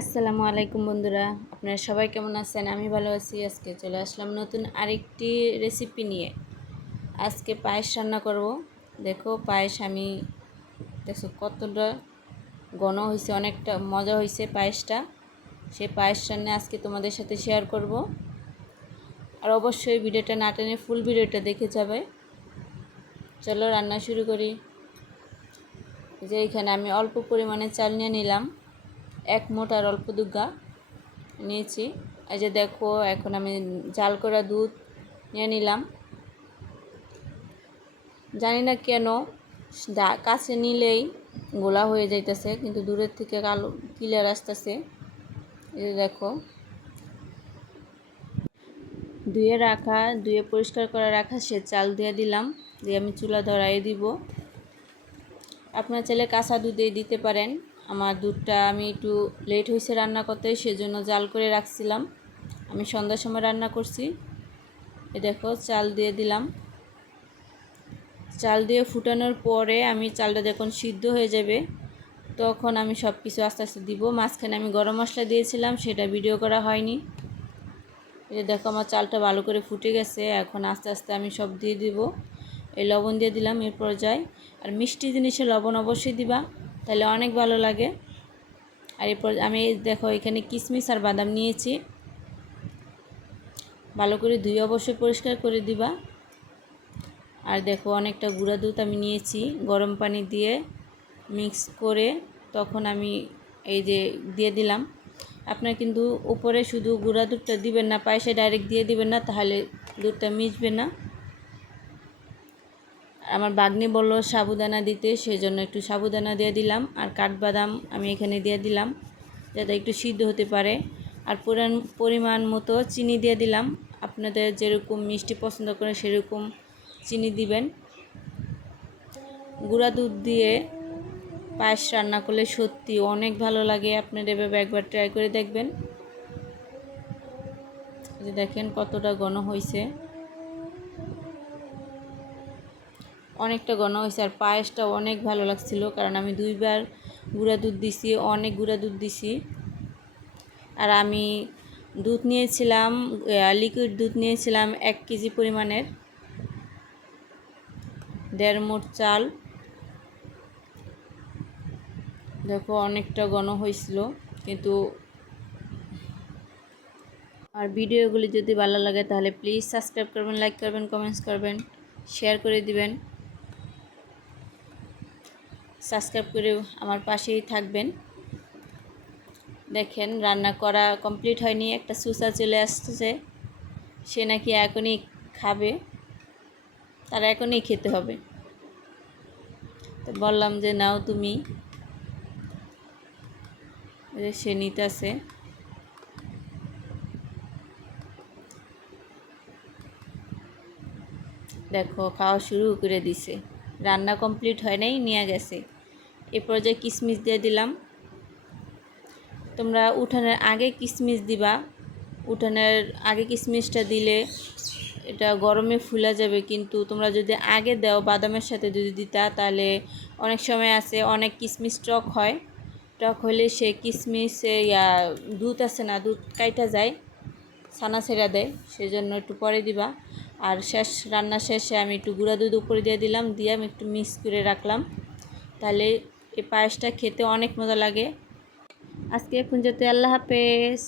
আসসালামু আলাইকুম বন্ধুরা, আপনারা সবাই কেমন আছেন? আমি ভালো আছি। আজকে চলে আসলাম নতুন আরেকটি রেসিপি নিয়ে। আজকে পায়েস রান্না করব। দেখো পায়েস আমি দেখো কতটা ঘন হয়েছে, অনেকটা মজা হয়েছে পায়েসটা। সেই পায়েস রান্না আজকে তোমাদের সাথে শেয়ার করব। আর অবশ্যই ভিডিওটা না টেনে ফুল ভিডিওটা দেখে যাবে। চলো রান্না শুরু করি। যে এখানে আমি অল্প পরিমাণে চাল নিয়ে নিলাম, 1 মুঠ আর অল্প দুগা নিয়েছি। এই যে দেখো এখন আমি জাল করা দুধ নিয়ে নিলাম। জানি না কেন কাছে নিলেই গোলা হয়ে যাইতেছে, কিন্তু দূরের থেকে কালো ক্লিয়ার আসতেছে। এই যে দেখো ধুয়ে পরিষ্কার করে রাখা সে চাল দিয়ে দিলাম, দিয়ে আমি চুলা ধরাই দিব। আপনারা চাইলে কাঁচা দুধেই দিতে পারেন। আমার দুধটা আমি একটু লেট হয়েছে রান্না করতে, সেজন্য জাল করে রাখছিলাম। আমি সন্ধ্যার সময় রান্না করছি। এই দেখো চাল দিয়ে দিলাম। চাল দিয়ে ফুটানোর পরে আমি চালটা যখন সিদ্ধ হয়ে যাবে তখন আমি সব কিছু আস্তে আস্তে দিব। মাঝখানে আমি গরম মশলা দিয়েছিলাম, সেটা ভিডিও করা হয়নি। এই দেখো আমার চালটা ভালো করে ফুটে গেছে। এখন আস্তে আস্তে আমি সব দিয়ে দিব। এই লবণ দিয়ে দিলাম এর পর্যায়ে। আর মিষ্টি জিনিসে লবণ অবশ্যই দিবা, তাহলে অনেক ভালো লাগে। আর এরপর আমি দেখো এখানে কিশমিশ আর বাদাম নিয়েছি, ভালো করে ধুয়ে অবশ্যই পরিষ্কার করে দিবা। আর দেখো অনেকটা গুঁড়া দুধ আমি নিয়েছি, গরম পানি দিয়ে মিক্স করে তখন আমি এই যে দিয়ে দিলাম। আপনারা কিন্তু উপরে শুধু গুঁড়া দুধটা দিবেন না, পায়েসে ডাইরেক্ট দিয়ে দিবেন না, তাহলে দুধটা মিশবে না। আমার বাগনি বলল সাবুদানা দিতে, সেজন্য একটু সাবুদানা দিয়ে দিলাম। আর কাঠবাদাম আমি এখানে দিয়ে দিলাম যাতে একটু সিদ্ধ হতে পারে। আর পরিমাণ মতো চিনি দিয়ে দিলাম। আপনাদের যেরকম মিষ্টি পছন্দ করেন সেরকম চিনি দিবেন। গুঁড়া দুধ দিয়ে পায়েস রান্না করলে সত্যি অনেক ভালো লাগে। আপনারা এভাবে একবার ট্রাই করে দেখবেন। যে দেখেন কতটা ঘন হয়েছে, অনেকটা ঘন হয়েছে। আর পায়েসটা অনেক ভালো লাগছিল, কারণ আমি 2বার গুঁড়া দুধ দিছি, অনেক গুঁড়া দুধ দিছি। আর আমি দুধ নিয়েছিলাম, লিকুইড দুধ নিয়েছিলাম 1 কেজি পরিমাণের, 1.5 মুঠ চাল। দেখো অনেকটা ঘন হয়েছিল কিন্তু। আর ভিডিওগুলি যদি ভালো লাগে তাহলে প্লিজ সাবস্ক্রাইব করবেন, লাইক করবেন, কমেন্টস করবেন, শেয়ার করে দিবেন। সাবস্ক্রাইব করে আমার পাশেই থাকবেন। দেখেন রান্না করা কমপ্লিট হয়নি, একটা সুসা চলে আসছে। সে নাকি এখনই খাবে, তার এখনই খেতে হবে। তো বললাম যে নাও তুমি, সে নিতেছে। দেখো খাওয়া শুরু করে দিছে, রান্না কমপ্লিট হয় নাই, নিয়ে গেছে। এ পর্যায়ে কিশমিশ দিয়ে দিলাম। তোমরা উঠানের আগে কিশমিশ দিবা। উঠানের আগে কিশমিশটা দিলে এটা গরমে ফুলা যাবে, কিন্তু তোমরা যদি আগে দাও বাদামের সাথে যদি দিতা, তাহলে অনেক সময় আছে অনেক কিশমিশ টক হয়। টক হলে সে কিশমিশে দুধ আছে না, দুধ কাইটা যায়, ছানা ছেড়া দেয়, সেজন্য একটু পরে দিবা। আর রান্না শেষে আমি একটু গুঁড়া দুধ উপরে দিয়ে দিলাম, দিয়ে আমি একটু মিক্স করে রাখলাম। তাহলে এই পায়েসটা খেতে অনেক মজা লাগে। আজকে এখন যেতে, আল্লাহ হাফেজ।